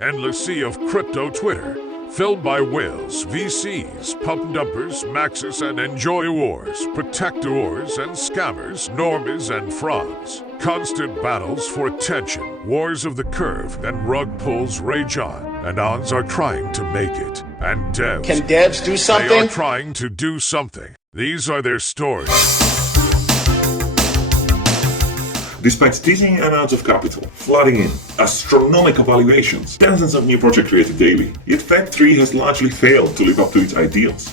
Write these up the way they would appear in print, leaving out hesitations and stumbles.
Endless sea of crypto Twitter, filled by whales, VCs, pump dumpers, maxis and enjoy wars, protectors and scammers, normies and frauds. Constant battles for attention, wars of the curve, and rug pulls rage on, and ons are trying to make it. And devs, can devs do something? They are trying to do something. These are their stories. Despite dizzying amounts of capital flooding in, astronomical valuations, thousands of new projects created daily, yet Web3 has largely failed to live up to its ideals.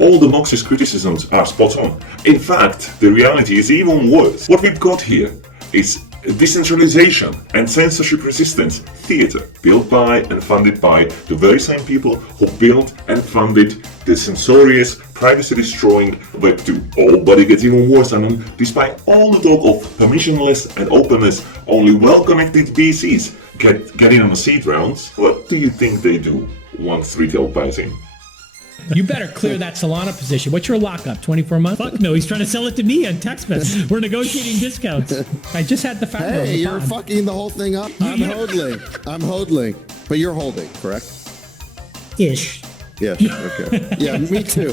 All the Moxie's criticisms are spot on. In fact, the reality is even worse. What we've got here is decentralization and censorship-resistant theater built by and funded by the very same people who built and funded the censorious, privacy-destroying Web2. Oh, but it gets even worse, and despite all the talk of permissionless and openness, only well-connected VCs get in on the seed rounds. What do you think they do once retail buys in? You better clear that Solana position. What's your lockup? 24 months? Fuck no, he's trying to sell it to me on text message. We're negotiating discounts. I just had the founder. Hey, you're fucking the whole thing up. I'm hodling. But you're holding, correct? Ish. Yeah, okay. Yeah, me too.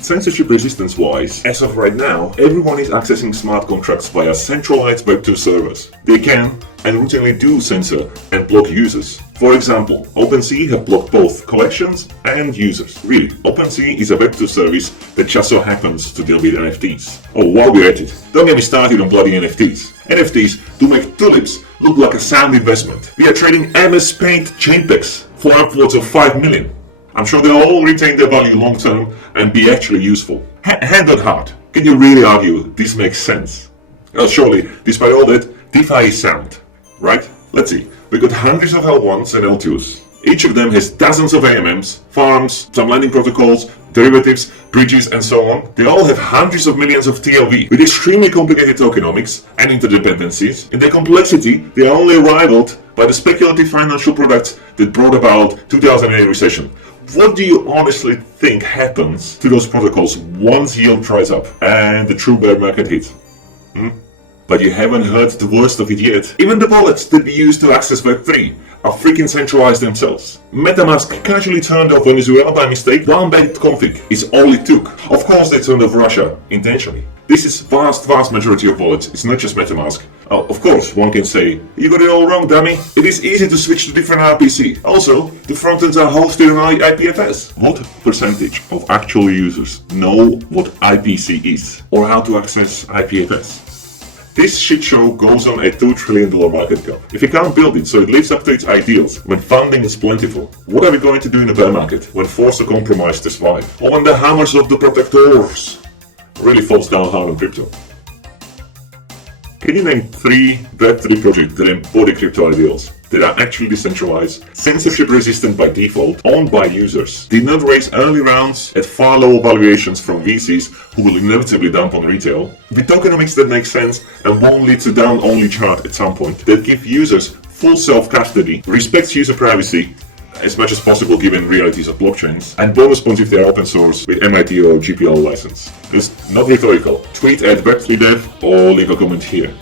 Censorship resistance wise, as of right now, everyone is accessing smart contracts via centralized Web2 servers. They can and routinely do censor and block users. For example, OpenSea have blocked both collections and users. Really, OpenSea is a Web2 service that just so happens to deal with NFTs. Oh, while we're at it, don't get me started on bloody NFTs. NFTs do make tulips look like a sound investment. We are trading MS Paint JPEGs for upwards of 5 million. I'm sure they'll all retain their value long term and be actually useful. Hand on heart, can you really argue this makes sense? Well, surely, despite all that, DeFi is sound, right? Let's see. We got hundreds of L1s and L2s. Each of them has dozens of AMMs, farms, some lending protocols, derivatives, bridges, and so on. They all have hundreds of millions of TLV with extremely complicated tokenomics and interdependencies. In their complexity, they are only rivaled by the speculative financial products that brought about 2008 recession. What do you honestly think happens to those protocols once yield dries up and the true bear market hits? But you haven't heard the worst of it yet. Even the wallets that we use to access Web3 are freaking centralized themselves. MetaMask casually turned off Venezuela by mistake. One bad config is all it took. Of course they turned off Russia intentionally. This is vast majority of wallets. It's not just MetaMask. Of course, one can say, you got it all wrong, dummy. It is easy to switch to different RPC. Also, the frontends are hosted on IPFS. What percentage of actual users know what IPC is or how to access IPFS? This shit show goes on a $2 trillion market cap. If you can't build it so it lives up to its ideals, when funding is plentiful, what are we going to do in a bear market when forced to compromise to survive? Or when the hammers of the protectors really falls down hard on crypto? Can you name 3 Web3 projects that embody crypto ideals, that are actually decentralized, censorship resistant by default, owned by users, did not raise early rounds at far lower valuations from VCs who will inevitably dump on retail, with tokenomics that make sense and won't lead to down-only chart at some point, that give users full self-custody, respects user privacy as much as possible given realities of blockchains, and bonus points if they are open source with MIT or GPL license. Just not rhetorical. Tweet at Web3Dev or leave a comment here.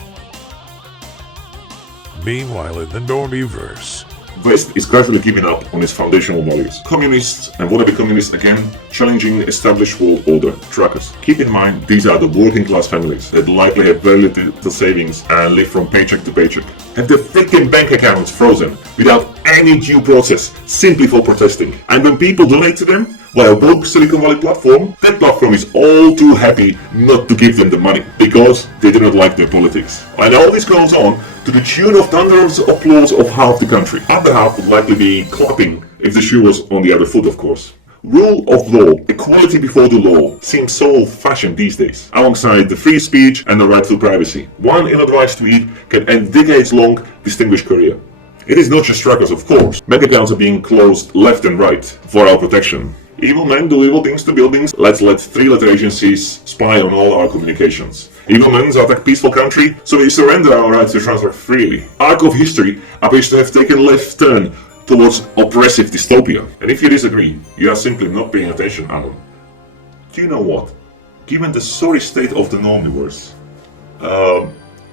Meanwhile, in the normieverse, West is gradually giving up on its foundational values. Communists and wannabe communists again, challenging established world order trackers. Keep in mind, these are the working class families that likely have very little savings and live from paycheck to paycheck. Have their freaking bank accounts frozen without any due process, simply for protesting. And when people donate to them, via a woke Silicon Valley platform, that platform is all too happy not to give them the money because they do not like their politics. And all this goes on to the tune of thunderous applause of half the country. Other half would likely be clapping if the shoe was on the other foot, of course. Rule of law, equality before the law, seems so old-fashioned these days, alongside the free speech and the right to privacy. One ill-advised tweet can end decades-long distinguished career. It is not just trackers, of course. Bank accounts are being closed left and right for our protection. Evil men do evil things to buildings. Let's let 3-letter agencies spy on all our communications. Evil men attack peaceful country, so we surrender our rights to transfer freely. Arc of history appears to have taken a left turn towards oppressive dystopia. And if you disagree, you are simply not paying attention, Alan. Do you know what? Given the sorry state of the normiverse,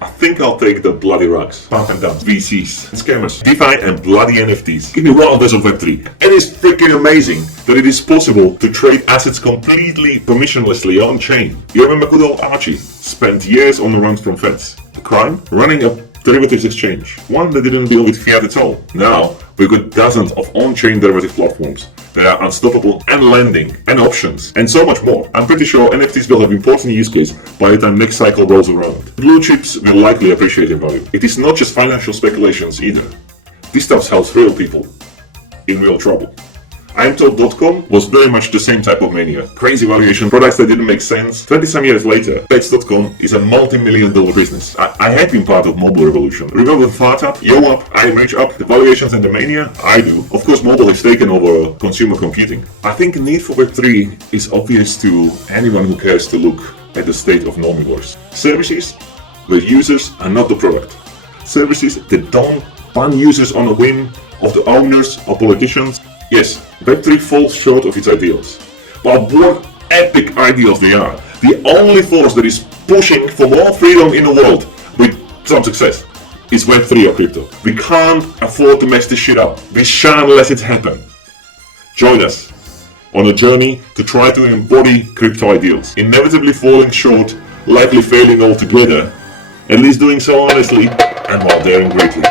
I think I'll take the bloody rugs, pump and dump, VCs, scammers, DeFi and bloody NFTs. Give me raw days of web3. It is freaking amazing that it is possible to trade assets completely permissionlessly on chain. You remember good old Archie? Spent years on the run from feds. The crime? Running a derivatives exchange. One that didn't deal with fiat at all. Now, we've got dozens of on-chain derivative platforms that are unstoppable, and lending, and options, and so much more. I'm pretty sure NFTs will have important use case by the time next cycle rolls around. Blue chips will likely appreciate in value. It is not just financial speculations either. This stuff helps real people in real trouble. IamTold.com was very much the same type of mania. Crazy valuation, products that didn't make sense. 20-some years later, Pets.com is a multi-million-dollar business. I have been part of mobile revolution. Remember the Fart Up, Yo Up, iMerge Up, the valuations and the mania? I do. Of course, mobile has taken over consumer computing. I think the need for Web3 is obvious to anyone who cares to look at the state of normivores. Services where users are not the product. Services that don't ban users on a whim of the owners or politicians. Yes, Web3 falls short of its ideals. But what epic ideals they are. The only force that is pushing for more freedom in the world with some success is Web3 or crypto. We can't afford to mess this shit up. We shan't let it happen. Join us on a journey to try to embody crypto ideals. Inevitably falling short, likely failing altogether, at least doing so honestly and while daring greatly.